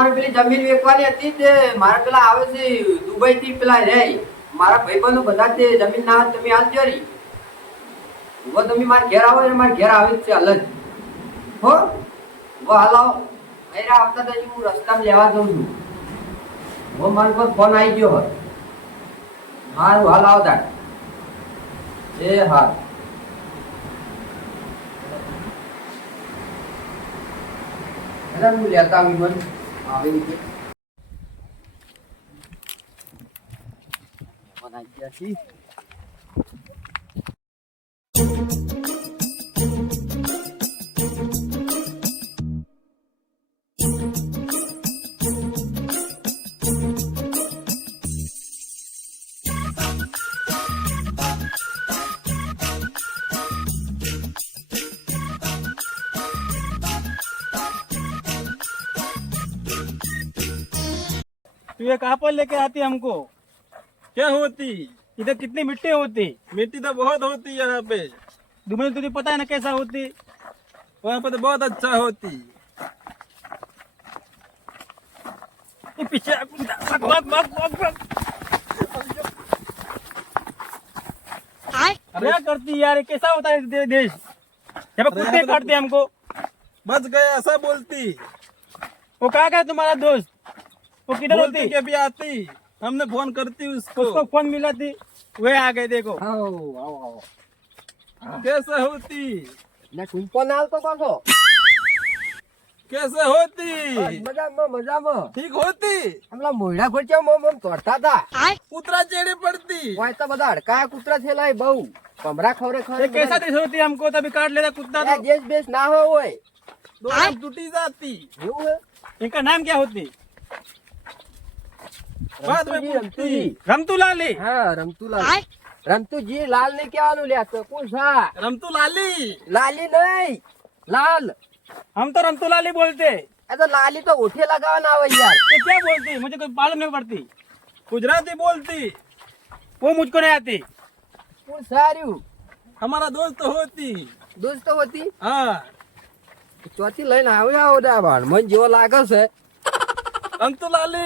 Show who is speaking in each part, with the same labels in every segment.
Speaker 1: તમારે પેલી જમીન વેચવાની હતી તે મારા પેલા આવે છે દુબઈ થી પેલા રે મારા ભાઈબંધો બધા તે જમીન ના તમે હાલ જરી હવે તમે મારા ઘેર આવો ને મારા ઘેર આવે છે અલગ. હો? હવે હાલ આવો. આવતા તો હું રસ્તામાં લેવા જઉં છું. હવે મારા પર ફોન આવી ગયો હોય. હારું હાલ આવતા એ હા. હું લેતા આવી મને આવી રીતે છે.
Speaker 2: तू ये कहाँ पर लेके आती हमको?
Speaker 3: क्या होती?
Speaker 2: इधर कितनी मिट्टी होती?
Speaker 3: मिट्टी तो बहुत होती यहाँ पे।
Speaker 2: दुबई तुझे पता है ना कैसा होती?
Speaker 3: वहाँ पे तो बहुत अच्छा होती।
Speaker 2: पीछे भाग भाग भाग भाग भाग। क्या करती यार? कैसा होता है देश? यहाँ पे कुत्ते
Speaker 3: तो-
Speaker 2: काटते हमको।
Speaker 3: बच गए ऐसा बोलती।
Speaker 2: वो कहाँ गया तुम्हारा दोस्त वो किधर
Speaker 3: बोलती
Speaker 2: होती
Speaker 3: कि अभी आती हमने फोन करती
Speaker 2: उसको
Speaker 3: उसको
Speaker 2: फोन मिला थी वे आ गए देखो
Speaker 1: આવો આવો આવો
Speaker 3: कैसे होती
Speaker 1: ને ટૂંપો ના આવતો પાછો
Speaker 3: कैसे होती
Speaker 1: મજામાં મજામાં
Speaker 3: ठीक होती
Speaker 1: હમણાં મોયડા ખોચ્યા મોમ મોમ તોડતા હતા
Speaker 3: उतरा चेड़ी पड़ती
Speaker 1: હોય તો બધા હડકાયા કૂતરા થયેલા એ બહુ કમરા ખવરે
Speaker 2: ये कैसा
Speaker 1: ખવરે
Speaker 2: देश होती है हमको तभी काट लेता कुत्ता तो
Speaker 1: દેશ બેસ ના હોય હોય
Speaker 3: दोनों टूटी जाती
Speaker 1: એવું હે
Speaker 2: इनका नाम क्या होती?
Speaker 3: रमतू
Speaker 1: जी
Speaker 3: लाली
Speaker 1: हाँ
Speaker 2: रमतू लाली
Speaker 1: रमतू जी लाल ने क्या आलू लिया
Speaker 3: रमतू लाली
Speaker 1: लाली नहीं लाल।
Speaker 2: हम तो रमतू लाली बोलते।
Speaker 1: अरे तो लाली तो उठे लगा ना भैया।
Speaker 2: तो क्या बोलती? मुझे कोई बात नहीं पड़ती।
Speaker 3: गुजराती बोलती।
Speaker 2: वो मुझको नहीं आती।
Speaker 3: हमारा दोस्त तो होती।
Speaker 1: दोस्त तो होती?
Speaker 3: हाँ।
Speaker 1: ચોથી લઈને આવ્યા આવો દા બાળ મને જેવો લાગે છે
Speaker 3: रमतू लाली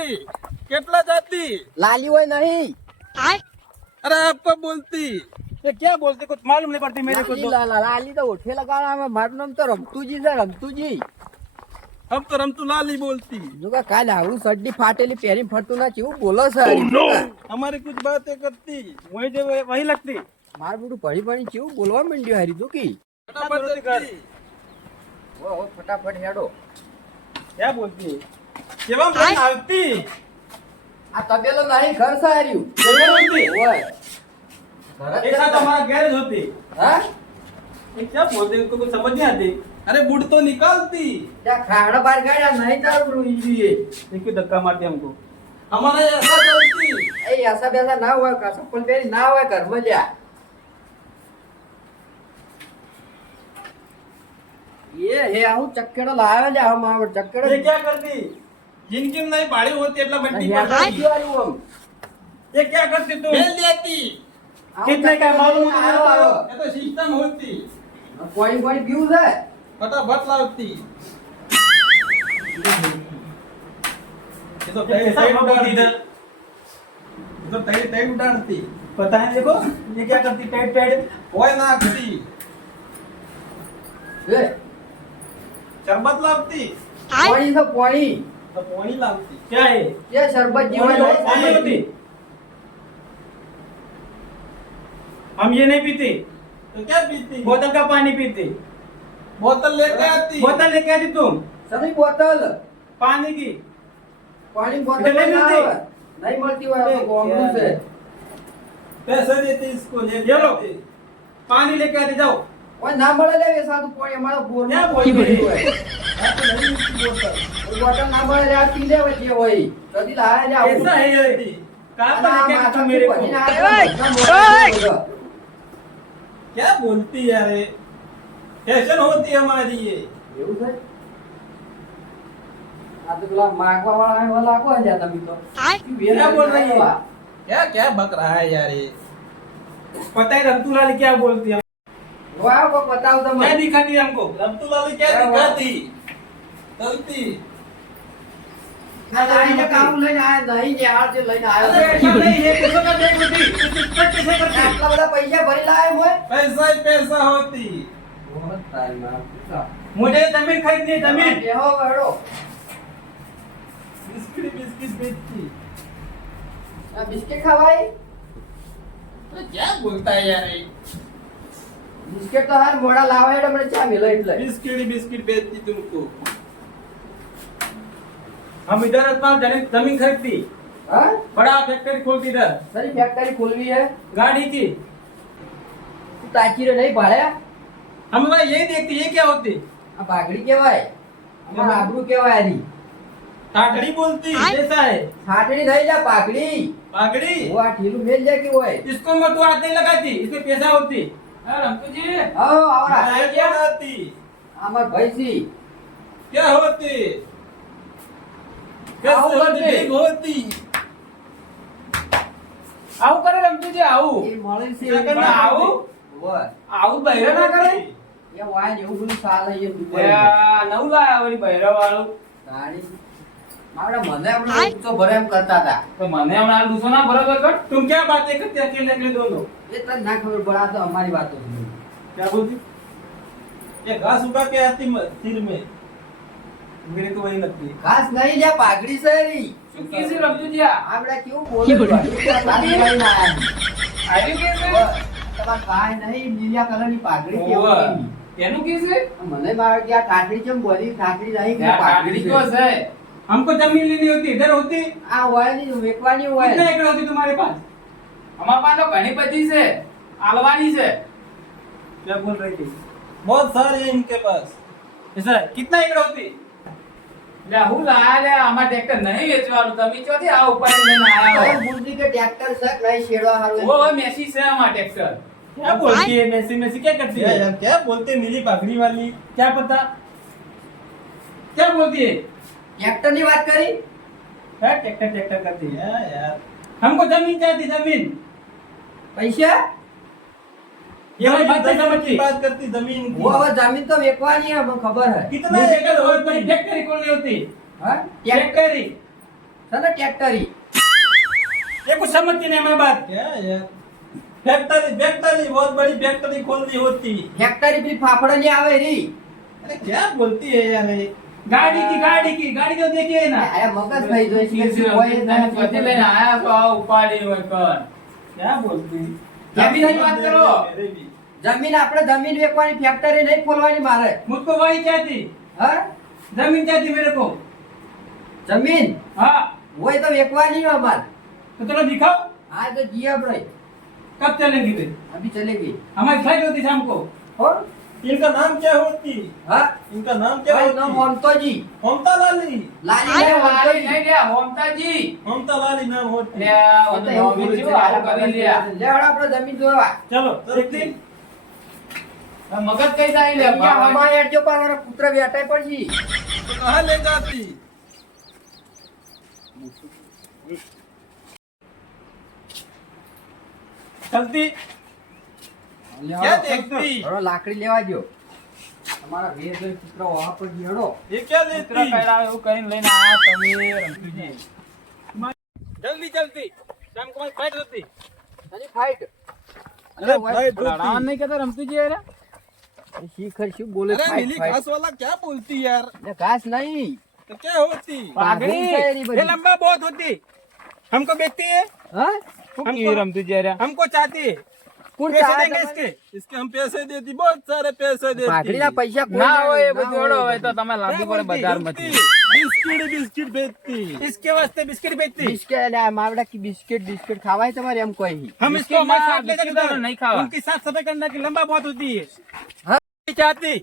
Speaker 3: केटला जाती
Speaker 1: લાલી હોય નહીં
Speaker 3: अरे आपको बोलती
Speaker 2: ये क्या बोलते कुछ मालूम नहीं पड़ती मेरे को
Speaker 1: લાલી
Speaker 2: तो
Speaker 1: લા- લા- લાલી તો ઓઠે લગાવવાના મારું નામ તો રમતુજી છે રમતુજી
Speaker 3: हम तो रमतू लाली बोलती
Speaker 1: જો કે કાલે આવડું સડ્ડી ફાટેલી પહેરી ફરતું ના કેવું બોલો છે
Speaker 3: हमारी कुछ बातें करती
Speaker 2: वही जो वही लगती
Speaker 1: મારું બધું ભણી ભણી કેવું બોલવા માંડ્યું હારી તું કી
Speaker 3: फटाफट करती
Speaker 1: ફટાફટ હેડો.
Speaker 2: ક્યાં બોલતી? કેવા મને આવતી?
Speaker 1: આ તબેલો નહીં ઘર સાર્યું.
Speaker 2: કેવી હતી
Speaker 1: ઓય
Speaker 2: એસા
Speaker 1: તમારા
Speaker 2: ઘેર જ હતી.
Speaker 1: હા?
Speaker 2: એ ક્યાં બોલતી તો કોઈ સમજ નહીં આતી
Speaker 3: અરે બુડ તો નીકળતી.
Speaker 1: ત્યાં ખાડા બાર કાઢ્યા નહીં તારું બૂટ
Speaker 2: ઈજીએ નીકળી ધક્કા મારતી અમકો
Speaker 3: અમારે એસા ચલતી
Speaker 1: એ એસા બેસા ના હોય કા ચપ્પલ પહેરી ના હોય કર મજા એ હે આવું ચક્કેડો લાવે લે આમ આવ ચક્કેડો
Speaker 2: ये क्या करती जिनकी नहीं बाड़ी होती એટલા બંટી
Speaker 1: અહીંયા
Speaker 2: પડતી.
Speaker 1: કાઢી વાળું આમ.
Speaker 2: ये क्या करती तू
Speaker 3: खेल देती
Speaker 1: આવું
Speaker 2: कितने का
Speaker 1: ચક્કેડો
Speaker 2: मालूम
Speaker 1: લઈને
Speaker 2: होता
Speaker 1: આવો,
Speaker 2: है?
Speaker 1: આવો.
Speaker 3: ये तो सिस्टम होती
Speaker 1: પાણી પાણી પીવું છે
Speaker 3: फटाफट लाती ये तो
Speaker 2: ये
Speaker 3: तैड
Speaker 2: कैसा
Speaker 3: तैड
Speaker 2: माहौल
Speaker 3: उड़ाती
Speaker 2: इधर?
Speaker 3: ये तो तैड तैड उड़ाती
Speaker 2: पता है देखो ये क्या करती टाइट टाइट
Speaker 3: ओए ना घटी
Speaker 1: એ
Speaker 3: शरबत लाती
Speaker 1: પાણી છે પાણી
Speaker 3: तो पानी लाती
Speaker 2: क्या है
Speaker 1: એ શરબત જેવા
Speaker 2: पानी
Speaker 1: નહીં
Speaker 2: पानी होती हम ये नहीं पीते
Speaker 3: तो क्या पीती
Speaker 2: बोतल का पानी पीते
Speaker 3: बोतल लेके आती
Speaker 2: बोतल लेके आती तुम
Speaker 1: સની બોતલ
Speaker 2: पानी की
Speaker 1: પાણી
Speaker 2: એટલે
Speaker 1: બોતલ
Speaker 2: નહીં
Speaker 1: ના
Speaker 2: મળતી?
Speaker 1: આવે. નહીં મળતી હોય આ તો ગોમડું છે
Speaker 3: पैसे देती इसको लेके
Speaker 2: ये लो
Speaker 3: आती।
Speaker 2: पानी लेके आती जाओ
Speaker 1: ઓય ના મળે લે એ સાદું પાણી અમારા બોર
Speaker 2: ક્યાં બોલ રહી?
Speaker 3: हाँ, तो नहीं इसकी बोतल
Speaker 1: બોટલ ના મળે લે આ પી લે જે હોય કદી લાવે લે આવું.
Speaker 2: कैसा है ये कहाँ पर
Speaker 1: અને
Speaker 2: लेके
Speaker 1: આ
Speaker 2: आती तुम
Speaker 1: માથાથી
Speaker 2: मेरे
Speaker 1: ભરીને
Speaker 2: को
Speaker 1: આ બધા મોઢા બધા.
Speaker 3: क्या बोलती यार ये फैशन होती है हमारी ये
Speaker 1: એવું છે આ આ તો પેલા માગવા વાળા એવા લાગો છે તમે તો
Speaker 2: क्या बोल रही है क्या क्या बक रहा है यार ये पता है रमतूलाल क्या बोलती है
Speaker 1: વાહ કોક બતાવ તમે
Speaker 2: क्या दिखाती है हमको रमतूलाल क्या
Speaker 1: क्या हुआ?
Speaker 2: दिखाती चलती
Speaker 1: આ આઈને કામ લઈને આયા નહીં ને આ જે લઈને આવ્યો
Speaker 2: अरे
Speaker 1: છે.
Speaker 2: ऐसा नहीं है कैसे कर देगी बुद्धि कैसे करती
Speaker 1: આટલા બધા પૈસા ભરી લાયો હોય
Speaker 2: पैसा ही पैसा होती
Speaker 1: બહોત તારી માં પૂછા.
Speaker 2: मुझे जमीन खरीदनी जमीन
Speaker 1: બેહો બેહો.
Speaker 2: बिस्किट बिस्किट बेचती
Speaker 1: આ બિસ્કિટ ખવાય
Speaker 2: अरे क्या बोलता है यार ये
Speaker 1: બિસ્કિટ તો હાર મોડા લાવે એટલે મને ચા મિલે એટલે
Speaker 2: बिस्किट ही बिस्किट बेचती तुमको हम इधर अपना जमीन जमीन खरीदती
Speaker 1: હા
Speaker 2: बड़ा फैक्ट्री खोलती इधर
Speaker 1: તારી ફેક્ટરી ખોલવી હે
Speaker 2: गाड़ी की
Speaker 1: તું તાચી રે નહીં ભાડ્યા
Speaker 2: हम लोग यही देखते ये क्या होती
Speaker 1: આ પાઘડી કેવાય અમાર આબરૂ કેવાય આની
Speaker 2: काकड़ी बोलती ऐसा है
Speaker 1: છાટણી થઈ જા પાઘડી
Speaker 2: पागड़ी
Speaker 1: ઓ આ ઢીલું મેલ જાય કે હોય
Speaker 2: इसको मैं तो हाथ नहीं लगाती इसमें पैसा होती
Speaker 1: આવું
Speaker 4: કરે ના કરે
Speaker 1: એ વાય જેવું બધું ચાલે
Speaker 4: એ નવું લાયા વળી બહેરો વાળું
Speaker 1: ગાડી મને હમણાં ભરે એમ કરતા હતા.
Speaker 4: તો મને હમણાં દુસો ના ભરો કર.
Speaker 2: તું ક્યાં બાત એક ત્યાં કે લેકલે દોનો
Speaker 1: એ તને ના ખબર પડે આ તો અમારી વાતો છે
Speaker 2: क्या बोलती ये घास उगा के आती म- सिर में मेरे को वही लगती है
Speaker 1: ખાસ નહીં લ્યા પાઘડી છે એની.
Speaker 4: શું કે છે રમતુજી આ
Speaker 1: આપણે કેવું બોલે ખાસ લઈને આયા ની.
Speaker 4: આવ્યું કે છે
Speaker 1: ઓય, તમારે કાંઈ નહીં લીલા કલરની પાઘડી કેવું
Speaker 4: ઓવે.
Speaker 1: એની.
Speaker 4: એનું કે છે
Speaker 1: મને મારે કે આ ટાટડી કેમ બોલી ટાટડી નહીં કે
Speaker 4: આ કાગડી તો
Speaker 1: છે.
Speaker 4: છે
Speaker 2: हमको जमीन लेनी होती इधर होती
Speaker 1: આ હોય ની વેકવાની હોય
Speaker 2: कितने एकड़ होती तुम्हारे पास
Speaker 4: અમારા પાસે તો ઘણી બધી છે આલવાની છે
Speaker 2: क्या बोल रही थी बहुत सारे हैं इनके पास ऐसा है कितना एकड़ होती
Speaker 4: લે હું લાયા લે આમાં ટ્રેક્ટર નહીં વેચવાનું તમે ચોથી આ ઉપાડી લઈને આયા
Speaker 1: હવે
Speaker 4: હો
Speaker 1: બુદ્ધિ કે ટ્રેક્ટર શક નહીં શેડવા હારું
Speaker 4: ઓ મેસી છે આમાં ટ્રેક્ટર
Speaker 2: क्या बोलती है मेसी मेसी क्या करती है यार क्या बोलते हैं नीली पगड़ी वाली क्या पता क्या बोलती है
Speaker 1: ટ્રેક્ટર ની વાત કરી
Speaker 2: क्या ट्रैक्टर ट्रैक्टर करती है हाँ यार हमको जमीन चाहिए जमीन
Speaker 1: પૈસા
Speaker 2: बात करती जमीन
Speaker 1: वो अब जमीन तो बेचवानी है हमको खबर है
Speaker 2: कितना एकड़ और पर फैक्ट्री कौन नहीं
Speaker 1: होती हां
Speaker 2: फैक्ट्री
Speaker 1: सर फैक्ट्री
Speaker 2: ये कुछ समझती नहीं मैं बात क्या यार फैक्ट्री फैक्ट्री बहुत बड़ी फैक्ट्री खोल दी होती
Speaker 1: फैक्ट्री भी फाफड़ा ले आवे री
Speaker 2: अरे क्या बोलती है यार गाड़ी की गाड़ी की गाड़ी तो देखिए ना
Speaker 1: अरे मगज भाई जो
Speaker 4: इसमें कोई
Speaker 1: ना
Speaker 4: कितने आया तो उपाड़ी होकर તો આ ઉપાડી હોય કર
Speaker 2: क्या बोलती
Speaker 4: जमीन की बात करो।
Speaker 2: मेरे भी।
Speaker 1: જમીન આપણે જમીન વેકવાની ફેક્ટરી નહીં ખોલવાની મારે
Speaker 2: मुझको वही चाहिए
Speaker 1: હા
Speaker 2: जमीन चाहिए मेरे को
Speaker 1: જમીન
Speaker 2: हाँ
Speaker 1: હોય તો વેકવાની હે અમાર
Speaker 2: तो चलो दिखाओ
Speaker 1: હા તો જીએ આપણે
Speaker 2: कब चलेंगे फिर
Speaker 1: અભી ચલે ગઈ
Speaker 2: हमारी फ्लाइट होती शाम को
Speaker 1: હો
Speaker 2: इनका नाम क्या होती
Speaker 1: हाँ
Speaker 2: इनका नाम
Speaker 1: क्या होती
Speaker 2: नाम होमता
Speaker 1: जी
Speaker 4: होमता
Speaker 1: लाली
Speaker 4: लाली
Speaker 1: नहीं
Speaker 4: होमता जी जी
Speaker 2: होमता लाली नाम होती
Speaker 1: अपना जमीन जो है
Speaker 2: चलो देखते
Speaker 4: मगज कैसा ही ले
Speaker 1: या
Speaker 4: हमारे
Speaker 1: जो पर हमारा पुत्र बेटा है पड़ी
Speaker 2: तो कहाँ ले जाती चलती
Speaker 1: લાકડી લેવા જો તમારા વેર જોઈને પુત્ર વાહ પડજી હળો
Speaker 2: ये क्या
Speaker 4: પુત્ર
Speaker 2: लेती
Speaker 4: કઈડા એવું કરીને લઈને આયા તમે રમતુજી
Speaker 2: जल्दी चलती शाम को हमारी फ्लाइट होती
Speaker 1: અને ફાઈટ
Speaker 2: अरे फ्लाइट
Speaker 4: લડાવાનું નહીં કહેતા રમતુજી યાર
Speaker 1: શીખર શું બોલે
Speaker 2: अरे
Speaker 1: ફાઈટ,
Speaker 2: नीली
Speaker 1: ફાઈટ.
Speaker 2: घास वाला क्या बोलती यार
Speaker 1: લે ઘાસ નહીં
Speaker 2: तो क्या होती
Speaker 1: પાઘડી છે એની
Speaker 2: ये
Speaker 1: બધી.
Speaker 2: लंबा बहुत होती हमको बेचती है
Speaker 1: હા
Speaker 2: हमको
Speaker 4: રમતુજી યાર
Speaker 2: हमको चाहती है
Speaker 1: कौन
Speaker 2: पैसे देंगे इसके इसके हम पैसे देती बहुत सारे पैसे देती
Speaker 4: पागड़ी
Speaker 1: पैसा
Speaker 4: ना होए जोड़ो होए तो
Speaker 2: तुम्हें
Speaker 4: लागू पड़े
Speaker 2: बाजार
Speaker 4: में
Speaker 2: बिस्किट बिस्किट बेचती इसके वास्ते बिस्किट बेचती
Speaker 1: बिस्किट मावड़ा की बिस्किट बिस्किट खावा है तुम्हारे हम कोई
Speaker 2: हम इसको हमारे साथ लेकर
Speaker 4: उधर नहीं खावा
Speaker 2: उनकी साफ सफाई करने की लंबा बहुत होती है चाहती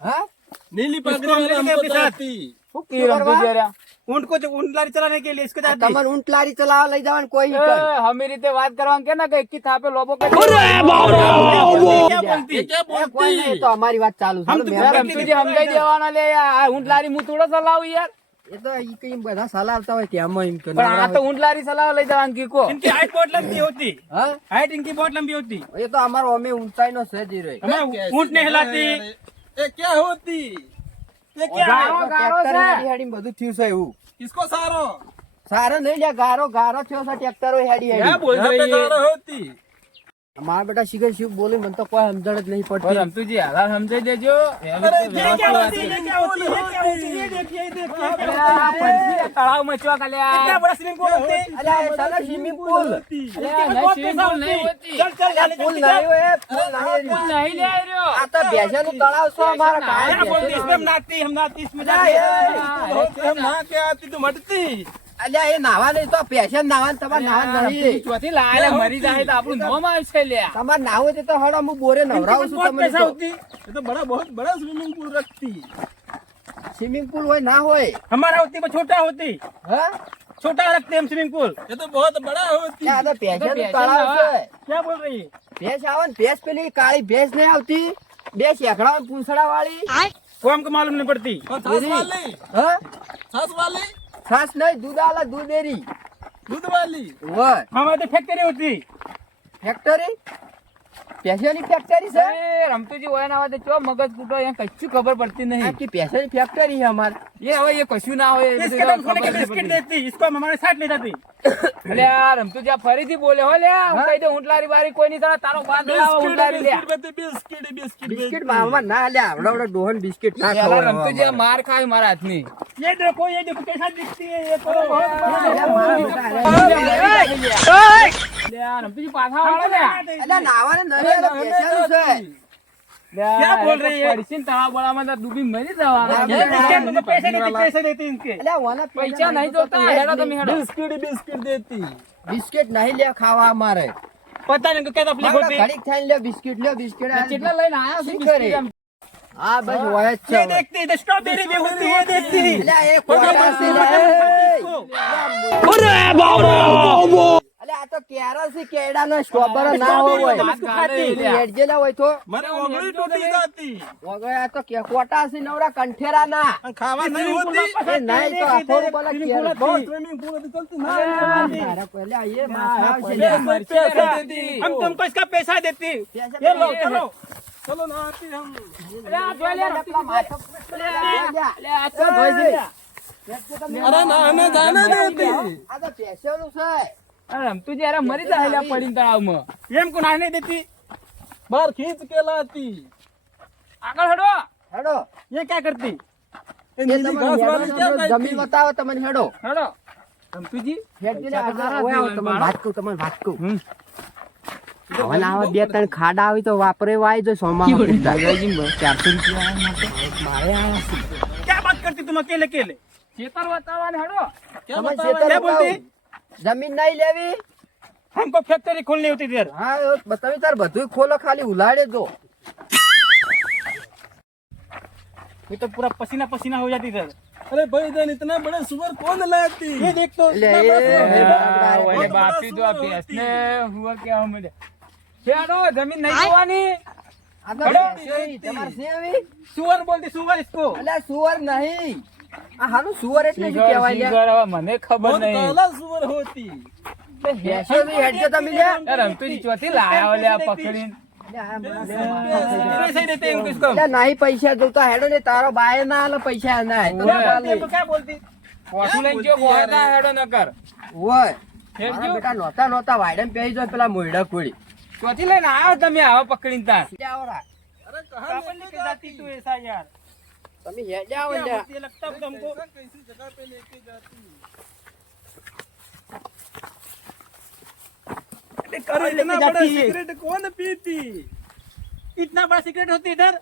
Speaker 1: हाँ
Speaker 2: नीली पगड़ी वाले
Speaker 4: हमको चाहती
Speaker 2: वो
Speaker 1: की
Speaker 4: रंग दे रहा
Speaker 2: ऊंट को जो ऊंट लारी चलाने के लिए इसको
Speaker 1: આ
Speaker 2: चाहती
Speaker 1: તમારે ઊંટ લારી ચલાવવા લઈ જવાનું કોઈ નહીં કરે.
Speaker 4: એ, હમી રીતે વાત કરવાનું કે ના કે એકી થાપે લોબો કરી
Speaker 2: क्या बोलती
Speaker 1: એ કોઈ નહીં, તો અમારી વાત ચાલુ છે.
Speaker 2: હમ
Speaker 1: મેં
Speaker 2: તો
Speaker 4: યાર,
Speaker 2: પકડી
Speaker 1: રમતું
Speaker 4: રમતુજી સમજાઈ દેવાના લે યાર આ ઊંટ લારી હું થોડો ચલાવું યાર
Speaker 1: એ તો ઈ કઈ બધા સલાહ આવતા હોય કે આમાં એમ કે
Speaker 4: પણ આ તો ઊંટ લારી સલાહ લઈ જવાનું કીકો
Speaker 2: इनकी हाइट बहुत लंबी होती
Speaker 1: હા
Speaker 2: हाइट इनकी बहुत लंबी होती
Speaker 1: એ તો અમારો અમે ઊંચાઈ નો છે જ ઈ રહ્યો.
Speaker 2: हमें ऊंट नहीं हिलाती
Speaker 1: બધું થયું છે
Speaker 3: સારો.
Speaker 1: સારો નહીં લે ગારો ગારો થયો છે ટ્રેક્ટરો હેડી હેડી.
Speaker 3: બોલ રહી
Speaker 1: મારા બેટા શિખર શિવ બોલે મને તો કોઈ સમજણ જ નહીં પડતી.
Speaker 4: રમતુજી હાલા સમજાઈ દેજો. તળાવ મચવા કલ્યા.
Speaker 1: તળાવ અમારા
Speaker 4: ભેંસાના.
Speaker 1: ગાય
Speaker 2: क्या बोलती इसमें हम
Speaker 1: ભેંસાનું.
Speaker 2: नाती हम नाती इसमें
Speaker 1: અલ્યા, એ,
Speaker 2: जाते
Speaker 3: होती हम नहा के आती तुम हटती
Speaker 1: અલ્યા એ નાવા નહીં તો ભેંસે નાવા ને તમારે નાવા નહીં
Speaker 4: ચોથી લાયેલા મરી જાય તો આપણું નોમ આવશે લ્યા
Speaker 1: તમારે નાવું છે તો હડો હું બોરે નવરાવું છું
Speaker 2: बहुत
Speaker 1: તમને
Speaker 2: पैसा होती
Speaker 3: ये तो बड़ा बहुत बड़ा स्विमिंग पूल रखती
Speaker 1: સ્વિમિંગ પુલ હોય ના હોય
Speaker 2: हमारा होती वो छोटा होती
Speaker 1: હા
Speaker 2: छोटा रखते हम स्विमिंग पूल
Speaker 3: ये तो बहुत बड़ा होती
Speaker 1: આ તો ભેંસાનું
Speaker 4: ભેંસે
Speaker 1: તળાવ
Speaker 4: નાવા.
Speaker 1: છે
Speaker 2: क्या बोल रही है
Speaker 1: ભેંસ આવે ને ભેંસ પેલી કાળી ભેંસ નહીં આવતી બે શેકડા પૂંછડા વાળી
Speaker 2: वो हमको मालूम नहीं पड़ती
Speaker 3: और छाछ वाली
Speaker 1: હા
Speaker 3: छाछ वाली
Speaker 1: છાસ નહીં દૂધ આલા
Speaker 3: દૂધેરી દૂધવાલી
Speaker 1: વાહ
Speaker 2: મામા તો ફેક્ટરી હોતી.
Speaker 1: ફેક્ટરી ભેંસોની ફેક્ટરી છે
Speaker 4: એ રમતુજી હોય ના હોય તો ચો મગજ ફૂટો એ કશું ખબર પડતી નહીં
Speaker 1: આખી ભેંસોની ફેક્ટરી છે અમારે
Speaker 4: એ હવે એ કશું ના હોય એ
Speaker 2: इस
Speaker 4: બધું
Speaker 2: कदम खोने के
Speaker 4: ખબર નહીં
Speaker 2: बिस्किट
Speaker 4: પડતી.
Speaker 2: देती इसको हम हमारे साथ ले जाती
Speaker 4: એટલે આ રમતુજી આ ફરીથી બોલે હો લ્યા હું કહી દઉં ઊંટલારી બારી કોઈ નહીં તારા તારો બાદ લાવો
Speaker 3: बिस्किट
Speaker 4: ઊંટલારી લ્યા
Speaker 3: बिस्किट बिस्किट बिस्किट
Speaker 1: બિસ્કિટ મામા ના લે આવડા આવડા ડોહન બિસ્કિટ ના
Speaker 4: પેલા
Speaker 1: ખવાય
Speaker 4: રમતુજી આ માર ખાય મારા હાથની
Speaker 2: ये देखो ये देखो कैसा दिखती है ये तो बहुत
Speaker 1: અલ્યા, મારા બેટા,
Speaker 2: बड़ा
Speaker 1: અરે.
Speaker 4: લે આ રમતુજી પાછા વાળો લ્યા
Speaker 1: અલ્યા, નાવાને નહીં, અલ્યા, ભેંસાનું છે.
Speaker 4: ક્યાં
Speaker 2: બોલ રહી હે?
Speaker 4: તળાવ બળામાં તો ડૂબી મરી જવાના.
Speaker 1: ये
Speaker 2: बिस्किट तो पैसे देती पैसे देती इनके
Speaker 1: અલ્યા, ઓને
Speaker 4: પૈસા નહીં જોતા હેડો તમે હેડો
Speaker 3: बिस्किट बिस्किट देती
Speaker 1: બિસ્કિટ નહીં લે ખાવા અમારે
Speaker 2: पता नहीं इनको क्या तकलीफ होती है
Speaker 1: ઘડીક થઈને લે બિસ્કિટ લે બિસ્કિટ આ
Speaker 4: કેટલા લઈને આયા છો
Speaker 1: શું
Speaker 4: બિસ્કિટ
Speaker 1: કરે?
Speaker 4: એમ?
Speaker 1: હા બસ હોય જ છે
Speaker 2: ये
Speaker 1: હવે.
Speaker 2: देखती है स्ट्रॉबेरी भी होती है देखती
Speaker 1: અલ્યા, એ કોટા છે,
Speaker 2: इसको।
Speaker 1: લે. અલ્યા, આ તો કેરા છે કેળાનો સ્ટ્રોબેરી ના હોય
Speaker 4: વાત ગાળે
Speaker 1: તું
Speaker 4: લ્યા.
Speaker 1: હેડજેલા હોય તો
Speaker 3: मारे उंगली टूटी जाती
Speaker 1: વગર આ તો કે કોટા છે નવરા કંઠેરા ના
Speaker 3: और खावा नहीं होती
Speaker 1: એ નહીં તો આફોડ બોલા કેરા.
Speaker 3: बहुत स्विमिंग पूल होती चलती ना
Speaker 1: તારા પહેલા એ માથા આવશે લ્યા.
Speaker 4: મરચી
Speaker 2: पैसा
Speaker 4: દેતી.
Speaker 2: हम तुमको इसका पैसा देती
Speaker 1: પૈસા
Speaker 2: ये लो
Speaker 1: તો
Speaker 2: चलो
Speaker 3: चलो ना आती हम
Speaker 4: અરે આ જોઈ લે, રમતુજી
Speaker 1: માથા લ્યા.
Speaker 4: લે, આ તો જોઈ છે લ્યા.
Speaker 3: अरे ना हमें जाने देती
Speaker 1: આ તો પૈસાનું છે
Speaker 4: આ રમતું જયારે મરી જાય પડી તળાવમાં.
Speaker 2: એમ કોણ આને
Speaker 3: દેતી? બાર ખીચ કેલાતી.
Speaker 4: આગળ હેડો.
Speaker 1: હેડો. એ
Speaker 3: ક્યાં
Speaker 1: કરતી? જમીન બતાવો તમને હેડો.
Speaker 4: હેડો. રમતુજી
Speaker 1: તમને વાત કહું હવે આવા બે ત્રણ ખાડા આવી તો વાપરે વાય જો
Speaker 2: કરતી તું કેલે કેલે?
Speaker 4: ચેતર બતાવવાને હેડો.
Speaker 3: ક્યાં
Speaker 1: બોલતી?
Speaker 3: बताओ
Speaker 1: ખેતર
Speaker 2: क्या बोलती?
Speaker 1: બતાવો. જમીન નહીં લેવી
Speaker 2: हमको फैक्ट्री खोलनी होती थी इधर
Speaker 1: હા એ બતાવી તાર બધું ખોલો ખાલી ઉલાડે તો
Speaker 2: ये तो पूरा पसीना पसीना हो जाती इधर
Speaker 3: अरे भाई जान इतना बड़ा सुअर कौन लाती
Speaker 2: ये देख तो
Speaker 1: ले,
Speaker 2: इतना बड़ा
Speaker 1: ये,
Speaker 2: सुअर है।
Speaker 1: ये,
Speaker 4: ઓલે
Speaker 3: बहुत बड़ा
Speaker 4: બાપી તો આ
Speaker 3: सुअर होती।
Speaker 4: ભેંસને હુવા કેવા મળે હેડો જમીન નહીં જોવાની
Speaker 1: આ તો
Speaker 3: હેડો.
Speaker 1: ભેંસોઈ, તમારે છે એવી?
Speaker 2: सुअर બોલતી सुअर इसको
Speaker 1: અલ્યા સુવર નહીં આ હારું સુવર એટલે શું કહેવાય
Speaker 4: સુવર હવે મને ખબર નહીં.
Speaker 3: કોલા સુવર હોતી.
Speaker 1: બેસો ની હેડ કે
Speaker 4: તમે લે રમતુજી ચોથી લાયા ઓલે આ પકડીને.
Speaker 1: નહીં પૈસા જોતા હેડો ને તારો બાય ના આલે પૈસા ના
Speaker 4: હેડો
Speaker 1: ન
Speaker 4: કર
Speaker 1: ઓય બેટા નોતા નોતા વાયડન પહેરી જો પેલા મોયડા કોડી
Speaker 4: ચોથી લઈને આવ્યો તમે આવો પકડીને તાર.
Speaker 2: અરે કહા જાતી તું એસા યાર?
Speaker 1: તમે હેડ્યા આવો
Speaker 2: क्या
Speaker 1: લ્યા.
Speaker 2: होती है लगता है हमको
Speaker 3: कैसी जगह पे लेके जाती
Speaker 2: अरे करो
Speaker 3: इतना
Speaker 2: इतना
Speaker 3: बड़ा
Speaker 2: बड़ा सिगरेट
Speaker 3: सिगरेट कौन पीती
Speaker 2: इतना बड़ा सिगरेट होती इधर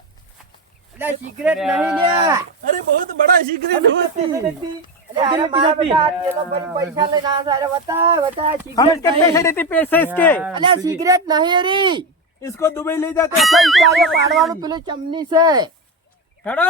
Speaker 1: અલ્યા, સિગરેટ નહીં લ્યા
Speaker 3: अरे बहुत बड़ा सिगरेट होती
Speaker 1: અલ્યા, અરે મારા બેટા આ પેલો ભાઈ પૈસા લઈને આ સારે બતા બતા
Speaker 2: हम
Speaker 1: સિગરેટ
Speaker 2: इसके पैसे
Speaker 1: નહીં.
Speaker 2: देते पैसे इसके
Speaker 1: અલ્યા સિગરેટ નહીં રી
Speaker 3: इसको दुबई ले जाते
Speaker 1: આ તો ઇટાલીઓ પાડવાનું પેલું ચમની છે
Speaker 4: હેડો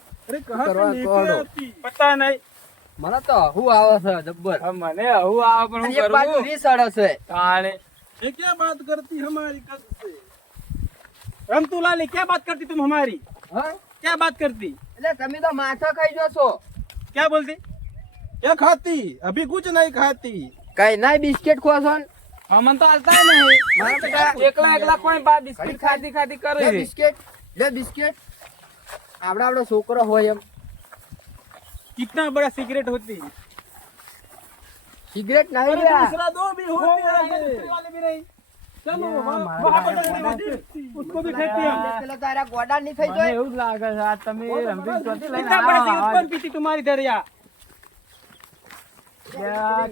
Speaker 4: એ.
Speaker 3: अरे कहाँ
Speaker 1: करवा
Speaker 3: से
Speaker 1: कौन
Speaker 3: लेके
Speaker 1: हो?
Speaker 3: आती
Speaker 2: पता नहीं
Speaker 1: મને તો હું આવે છે જબ્બર
Speaker 4: હવે મને આવું આવે પણ
Speaker 1: અને
Speaker 4: હું
Speaker 1: એક બાજુ
Speaker 4: કરું
Speaker 1: રીસ અડે છે
Speaker 4: તાણે.
Speaker 3: ये क्या बात करती हमारी कब से
Speaker 2: रमतूलाली क्या बात करती तुम हमारी
Speaker 1: હા
Speaker 2: क्या बात करती
Speaker 1: એટલે તમે તો માથા ખાઈ જશો
Speaker 2: क्या बोलती
Speaker 3: क्या खाती अभी कुछ नहीं खाती
Speaker 1: કઈ ના બિસ્કિટ ખો છો ને?
Speaker 4: અમને તો હાલતા નહીં
Speaker 1: મારા બેટા
Speaker 4: એકલા એકલા કોઈ બા બિસ્કિટ ખાધી ખાધી કરે
Speaker 1: લે
Speaker 4: છે.
Speaker 1: બિસ્કિટ લે બિસ્કિટ આપડા આપડો છોકરો હોય એમ
Speaker 2: कितना बड़ा सिगरेट होती
Speaker 1: સિગરેટ નહીં
Speaker 3: अरे
Speaker 1: લ્યા.
Speaker 3: दूसरा दो भी होती है
Speaker 2: वाले भी नहीं
Speaker 3: चलो वहाँ-
Speaker 2: वहाँ पर लगी होती उसको भी फेंकती हम
Speaker 1: પેલો તારા ગોડા નહીં થઈ
Speaker 4: મને
Speaker 1: જાય
Speaker 4: એવું જ લાગે છે આ તમે રમઝીન ચોથી લઈને
Speaker 2: कितना बड़ा
Speaker 4: આયા
Speaker 2: सिगरेट कौन पीती तुम्हारी इधर यहाँ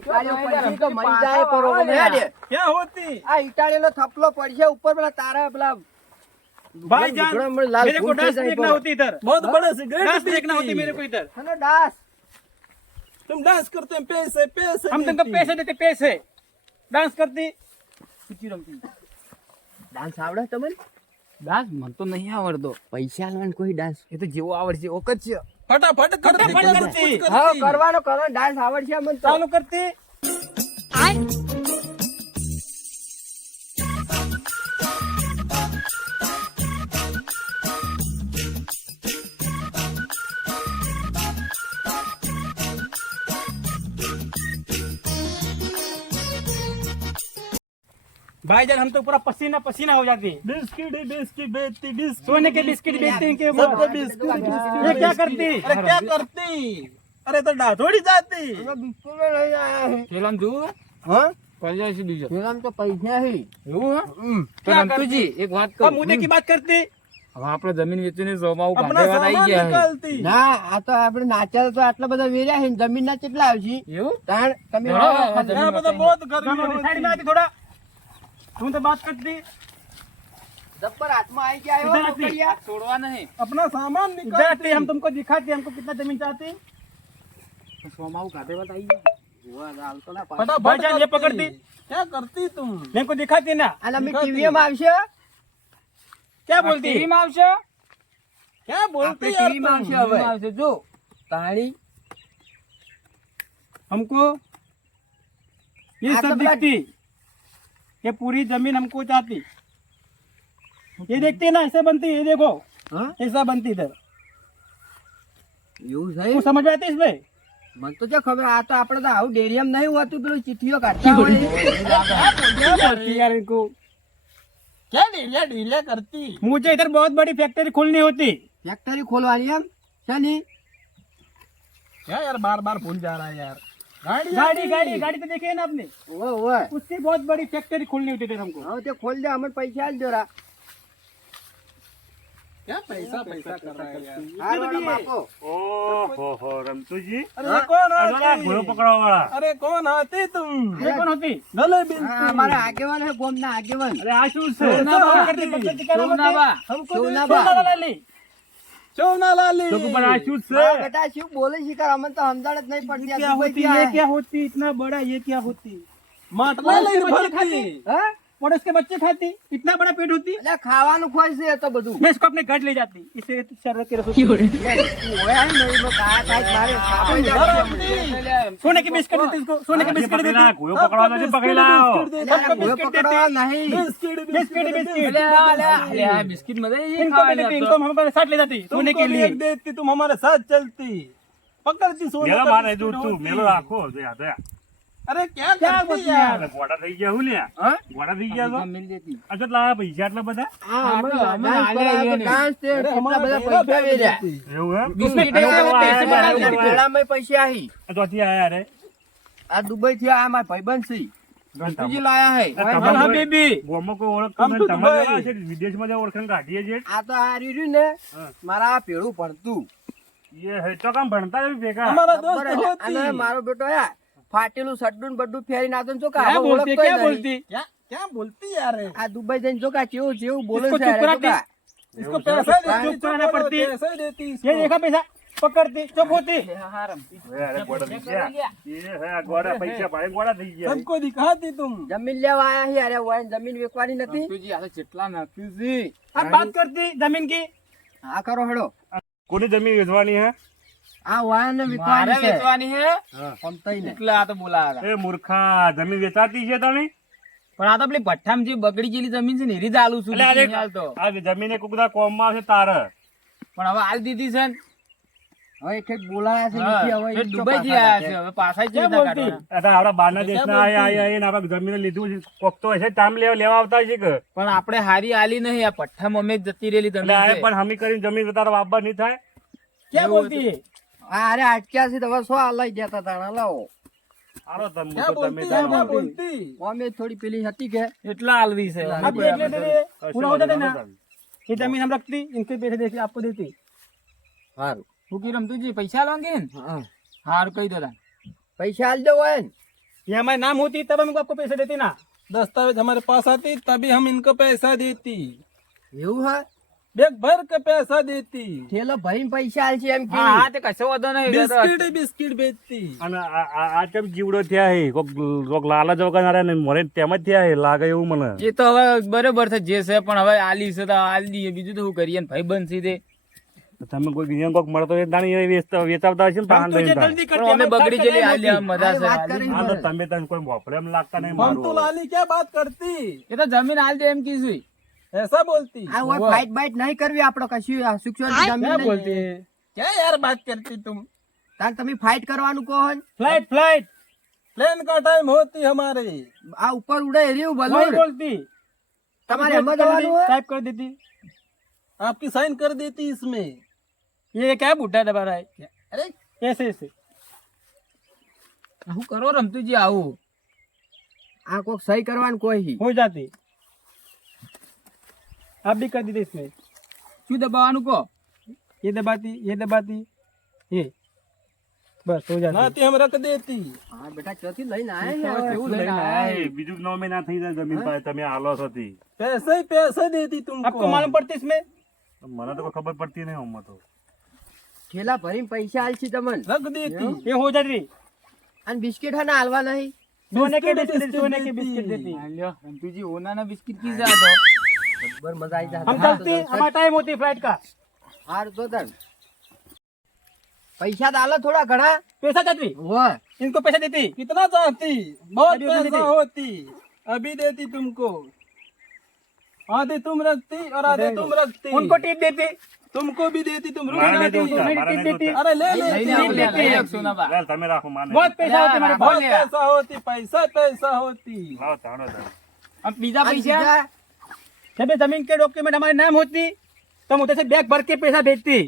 Speaker 1: કાળિયો પડી તો મરી જાય પરો ગમે હેડે.
Speaker 3: क्या होती
Speaker 1: આ ઈટાળીનો થપલો પડશે ઉપર પેલા તારા પેલા
Speaker 2: भाईजान
Speaker 1: घुटना में लाल
Speaker 2: मेरे को
Speaker 1: खून
Speaker 2: डांस
Speaker 1: થઈ જાય
Speaker 2: देखना
Speaker 1: पर।
Speaker 2: होती इधर
Speaker 3: बहुत बड़ा सिगरेट
Speaker 2: डांस देखना
Speaker 3: पीती।
Speaker 2: होती मेरे को इधर
Speaker 1: હલો દાસ
Speaker 3: तुम डांस करते हैं पैसे पैसे
Speaker 2: हम तुमको
Speaker 3: देती।
Speaker 2: पैसे देते पैसे डांस करती कुछ रमती
Speaker 1: ડાન્સ આવડે તમને
Speaker 4: દાસ મને તો નહીં આવડતો
Speaker 1: પૈસા લેવાનું કોઈ ડાન્સ
Speaker 4: એ તો જેવો આવડશે એવો કરશે
Speaker 3: फटाफट करती
Speaker 2: फटाफट
Speaker 3: कुछ
Speaker 2: करती।
Speaker 3: कुछ
Speaker 1: હા
Speaker 3: करती।
Speaker 1: કરવાનો કરો ડાન્સ આવડશે અમને તો
Speaker 2: चालू भाईजान हम तो पूरा पसीना पसीना हो जाती है
Speaker 3: बिस्किट ही बिस्किट बेचती बिस्किट
Speaker 2: सोने के बिस्किट बेचते हैं के
Speaker 3: सबको
Speaker 2: ऊपर
Speaker 3: बिस्किट
Speaker 2: ये क्या करती
Speaker 3: अरे क्या करती अरे तो डा थोड़ी जाती
Speaker 1: અમે બિસ્કુટો લઈને આયા છે.
Speaker 4: પેલામ જોવું
Speaker 1: હા
Speaker 4: પૈસા છે બીજો
Speaker 1: પેલામાં તો પૈસા છે
Speaker 4: એવું હે?
Speaker 1: હમ.
Speaker 4: તો રમતુજી એક વાત
Speaker 2: अब
Speaker 4: કહું
Speaker 2: मुद्दे की बात करती
Speaker 4: હવે આપણે જમીન વેચીને જમાવું
Speaker 3: अपना
Speaker 4: કાઢે વાત આવી
Speaker 3: सामान
Speaker 4: ગયા છે.
Speaker 3: निकालती
Speaker 1: ના આ તો આપણે નાચ્યા તો આટલા બધા વેર્યા છે જમીન ના કેટલા આવશે
Speaker 4: એવું
Speaker 1: તાણ તમે
Speaker 4: હા,
Speaker 1: આવો.
Speaker 4: હા,
Speaker 3: यहाँ पे तो बहुत गर्मी
Speaker 2: साइड में
Speaker 3: होती
Speaker 2: आती थोड़ा तुम तो बात करती
Speaker 1: જબ્બર હાથમાં આવી ગયા
Speaker 2: इधर
Speaker 1: આવ્યો
Speaker 2: आती
Speaker 1: નોકરિયા.
Speaker 4: છોડવા નહીં
Speaker 3: अपना सामान
Speaker 2: इधर आती
Speaker 3: निकालती
Speaker 2: हम तुमको दिखाते हमको कितना जमीन चाहती
Speaker 4: સોમાવું કાઢે વાત આવી ગયા
Speaker 1: જોવા તો હાલતો ના પાડે.
Speaker 3: फटाफट
Speaker 2: भाईजान, ये
Speaker 3: करती।
Speaker 2: पकड़ती।
Speaker 3: क्या करती तुम
Speaker 2: मेरे को दिखाती ना
Speaker 1: અને અમે
Speaker 3: દેખાતી.
Speaker 1: ટીવી માં આવશે
Speaker 2: क्या बोलती
Speaker 4: ટીવી માં આવશે
Speaker 3: क्या बोलती
Speaker 1: આપણે
Speaker 3: यार
Speaker 1: ટીવી માં
Speaker 3: तुम?
Speaker 1: આવશે હવે
Speaker 4: ટીવી માં આવશે જો
Speaker 1: તાળી
Speaker 2: हमको ये
Speaker 1: आप
Speaker 2: सब
Speaker 1: लोग
Speaker 2: दिखती ये पूरी जमीन हमको चाहती ये देखती ना ऐसे बनती ये देखो
Speaker 1: હા
Speaker 2: ऐसा बनती इधर
Speaker 1: એવું
Speaker 2: कुछ
Speaker 1: છે
Speaker 2: समझ में आती इसमें
Speaker 1: મને તો જો ખબર આ તો આપણે તો આવું ડેરિયમ નહીં હોતું પેલું ચિઠ્ઠીઓ કાઢતા હોય
Speaker 2: क्या बोलती यार इनको
Speaker 3: क्या ढीलिया ढीलिया करती
Speaker 2: मुझे इधर बहुत बड़ी फैक्ट्री खोलनी होती
Speaker 1: ફેક્ટરી ખોલવાની એમ શેની
Speaker 3: क्या यार बार बार भूल जा रहा है यार गाड़ी
Speaker 2: गाड़ी गाड़ी गाड़ी पे देखे ना आपने
Speaker 1: वो वो
Speaker 2: उससे बहुत बड़ी फैक्ट्री खोलनी होती थी हमको
Speaker 1: हाँ तो खोल दे हमें पैसा आज दो
Speaker 3: क्या पैसा पैसा कर रहा है यार
Speaker 1: ओ हो हो
Speaker 5: रमतू जी
Speaker 3: अरे कौन आती
Speaker 5: घोड़ो पकड़ो वाला
Speaker 3: अरे कौन आती तुम
Speaker 2: ये कौन होती
Speaker 1: नले
Speaker 5: बिन हमारे आगेवान है
Speaker 2: आगे आगेवान अरे आशु से सोना
Speaker 4: बा
Speaker 3: हमको
Speaker 1: सोना बा शिव बोले शिकार हम तो हमदाड़त नहीं
Speaker 2: क्या होती ये क्या होती इतना बड़ा ये क्या होती
Speaker 1: मातला
Speaker 2: पड़ोस के बच्चे खाती इतना बड़ा पेट होती
Speaker 1: એટલે ખાવાનું ખોય છે એ તો બધું
Speaker 2: मैं इसको अपने घर ले जाती इसे शरबत के रसोई
Speaker 1: તું હોય ને એમાં કાયા કાંઈક મારે ખાવાય જાય.
Speaker 2: सोने की बिस्किट देती इसको सोने की बिस्किट
Speaker 5: પકડી લા
Speaker 2: देती
Speaker 5: ઘોડો પકડવા નથી પકડી લાવો
Speaker 1: એટલે આ ભૂયો પકડવા નહીં
Speaker 3: बिस्किट
Speaker 2: बिस्किट बिस्किट
Speaker 4: અલે આ, અલે આ, અલે આ બિસ્કિટ મજા આવી
Speaker 2: इनको भी
Speaker 4: ખાવાની
Speaker 2: देती
Speaker 4: આ
Speaker 2: इनको
Speaker 4: તો.
Speaker 2: हमारे साथ ले जाती सोने
Speaker 3: तुमको
Speaker 2: के
Speaker 3: भी
Speaker 2: लिए
Speaker 3: एक देती तुम हमारे साथ चलती पकड़ती सोने
Speaker 5: મેલો
Speaker 3: का
Speaker 5: મારે
Speaker 3: बिस्किट
Speaker 5: દૂધ તું
Speaker 3: होती।
Speaker 5: મેલો રાખો અરે ક્યાં વિદેશમાં જે ઓળખણ કાઢીએ છીએ.
Speaker 1: આ તો આ રીર્યું ને. મારા પેડું ભણતું.
Speaker 5: એ હે તો કામ ભણતા
Speaker 1: મારો બેટો યાર ફાટેલું સડ્ડું ને બડ્ડું ફેરી નાખતો ને જો કે
Speaker 2: क्या
Speaker 1: હવે
Speaker 2: बोलती
Speaker 1: ઓળખતોય
Speaker 2: क्या
Speaker 1: નહીં.
Speaker 2: बोलती
Speaker 3: क्या क्या बोलती यार है?
Speaker 1: આ દુબઈ જઈને જો કે કેવું જેવું બોલે
Speaker 2: इसको
Speaker 1: છે
Speaker 2: चुप
Speaker 1: અરે જો
Speaker 2: कराती
Speaker 1: કે.
Speaker 3: इसको पैसा
Speaker 2: चुप
Speaker 3: देती
Speaker 2: कराना पड़ती है।
Speaker 3: पैसा देती
Speaker 2: ये
Speaker 3: इसको।
Speaker 2: देखा पैसा પકડતી ચૂપ હોતી
Speaker 4: હા રમતી
Speaker 5: હવે અરે ગોળા થઈ ગયા એ હે આ ગોળા પૈસા ભાઈ ગોળા થઈ ગયા
Speaker 3: सबको दिखाती तुम
Speaker 1: જમીન લેવા આયા હી અરે વાય જમીન વેચવાની નથી
Speaker 4: રમતુજી આ તો જેટલા નાખ્યું છે
Speaker 2: આ બાત કરતી જમીન की
Speaker 1: હા કરો હેડો
Speaker 5: કોની જમીન વેચવાની હે
Speaker 1: આ
Speaker 5: વાયરને જમીન વેચાતી છે
Speaker 4: બગડી ગયેલી જમીન છે ને આપડા બાના દેશ ના? આયા
Speaker 5: આયા આપડા જમીન લીધું કોકતો હશે ટાઈમ લેવા લેવા આવતા છે
Speaker 4: પણ આપણે હારી આલી નહીં આ પઠ્ઠામાં અમે જતી રહેલી જમીન
Speaker 5: પણ હમી કરીને જમીન તારો વાપર નહીં થાય?
Speaker 2: ક્યાં
Speaker 1: બોલતી? અરે અટક્યા છે તો હવે શું આ લઈ જતા તાણા લાવો
Speaker 5: આરો તમે
Speaker 3: क्या
Speaker 5: તો તમે
Speaker 3: बोलती है क्या
Speaker 5: જાણો.
Speaker 3: बोलती
Speaker 1: અમે થોડી પેલી હતી કે
Speaker 4: એટલા આલવી છે
Speaker 2: आप देख लेते थे पूरा हो जाता ना
Speaker 5: કશું
Speaker 2: ये जमीन हम रखती इनके पैसे देती आपको देती
Speaker 1: સારું
Speaker 4: હું કી રમતુજી પૈસા લોગે ને
Speaker 1: હા
Speaker 4: હારું કહી દો તાન.
Speaker 1: પૈસા આલ દો હોય ને
Speaker 2: ये हमारे नाम होती तब हमको आपको पैसे देती ना
Speaker 3: दस्तावेज हमारे पास आती तभी हम इनको पैसा देती
Speaker 1: એવું હા
Speaker 3: બેગ ભર કે પૈસા દેતી?
Speaker 1: ઠેલો ભરીને પૈસા આલશે એમ કે.
Speaker 4: હા તે કશો વધો નહીં
Speaker 3: બિસ્કિટ બિસ્કિટ બેચતી
Speaker 5: અને આ કેમ જીવડો થયા હે? કોક કોક લાલચ વગર અરે મોરે તેમ જ થયા હે લાગે એવું મને.
Speaker 4: એ તો હવે બરોબર છે જે છે પણ હવે આલી છે તો આલી બીજું તો શું કરીએ ભાઈ બનશે તે
Speaker 5: તમે કોઈ બીજા કોક મળતો એ દાણી વેચતા વેચાવતા હશે ને પાન
Speaker 2: દઈને
Speaker 4: અમે બગડી
Speaker 2: જેલી
Speaker 4: આલી મજા છે
Speaker 5: તમે તને કોઈ પ્રોબ્લેમ લાગતા નહીં મારું.
Speaker 3: તો લાલી કે વાત કરતી?
Speaker 4: એ તો જમીન આલ દે એમ કીધું
Speaker 3: ऐसा बोलती
Speaker 1: આ હોય ફાઇટ બાઇટ નહીં કરવી આપણો કશું આ સુખસોન
Speaker 2: क्या
Speaker 1: જમીન
Speaker 2: बोलती
Speaker 1: નહીં.
Speaker 2: है
Speaker 3: क्या यार बात करती तुम
Speaker 1: તાર તમે ફાઇટ કરવાનું કહો ને
Speaker 2: फ्लाइट फ्लाइट
Speaker 3: प्लेन का टाइम होती हमारे
Speaker 1: આ ઉપર ઉડે રહ્યું
Speaker 2: वही
Speaker 1: બલૂન
Speaker 2: बोलती
Speaker 1: તમારે એમ જ આવવાનું હોય?
Speaker 2: टाइप कर देती
Speaker 3: आपकी साइन कर देती इसमें
Speaker 2: ये क्या बूटा दबा रहा है
Speaker 3: अरे
Speaker 2: ऐसे ऐसे
Speaker 4: શું કરો રમતુજી આવું
Speaker 1: આ કોક સહી કરવાનું કોઈ
Speaker 2: हो जाती आप भी कर दीजिए इसमें
Speaker 4: શું દબાવવાનું કહો
Speaker 2: ये दबाती ये दबाती ये बस हो जाती
Speaker 3: नाती हम रख देती
Speaker 1: હા બેટા ચોથી લઈને આયા છે હવે.
Speaker 4: કેવું લઈને આયા
Speaker 5: એ બીજું નોમે ના થઈ જાય જમીન પાસે તમે આલો છો તી.
Speaker 3: पैसे ही पैसे देती तुमको
Speaker 2: आपको मालूम पड़ती इसमें
Speaker 5: મને તો કોઈ ખબર પડતી નહીં આમાં તો
Speaker 1: થેલા ભરીને પૈસા આલ છે તમને
Speaker 3: रख देती
Speaker 2: ये हो जाती
Speaker 1: અને બિસ્કિટ હે ને હાલવા નહીં
Speaker 2: सोने के
Speaker 3: बिस्किट
Speaker 2: बिस्किट सोने के
Speaker 3: देती।
Speaker 2: बिस्किट देती
Speaker 4: આ લ્યો, રમતુજી ઓનાના બિસ્કિટ કી જા बर
Speaker 1: मजा आई जाती
Speaker 2: हम चलते हमारा टाइम होती फ्लाइट का
Speaker 1: हार तो दर पैसा डाला थोड़ा घड़ा
Speaker 2: पैसा देती
Speaker 1: वो
Speaker 2: इनको पैसा देती
Speaker 3: कितना चाहती बहुत पैसा होती अभी देती तुमको आधे तुम रखती और आधे तुम रखती
Speaker 2: उनको टिप देती
Speaker 3: तुमको भी देती तुम
Speaker 5: रूम
Speaker 2: देती
Speaker 5: देती
Speaker 3: अरे ले लेती
Speaker 2: बहुत पैसा होती
Speaker 3: बहुत
Speaker 2: पैसा
Speaker 3: होती पैसा पैसा होती
Speaker 4: બીજા પૈસા
Speaker 2: जब जमीन के डॉक्यूमेंट हमारे नाम होती तो हम उधर से बैग भर के पैसा भेजती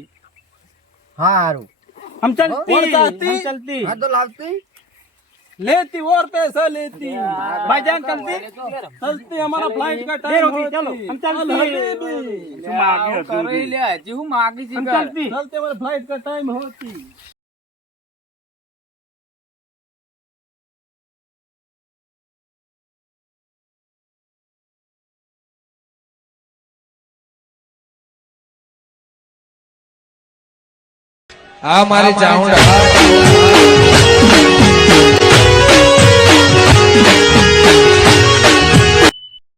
Speaker 1: हाँ हारू
Speaker 2: हम चलती हम चलती
Speaker 1: हाँ तो लाती
Speaker 3: लेती और पैसा लेती
Speaker 2: भाईजान चलती
Speaker 3: चलती हमारा फ्लाइट का टाइम
Speaker 2: होती चलो हम चलती
Speaker 4: मांगी ले जी हूँ
Speaker 2: मांगी
Speaker 4: जी
Speaker 2: चलती
Speaker 3: चलती हमारा फ्लाइट का टाइम होती
Speaker 6: આ મારી ચાઉંડા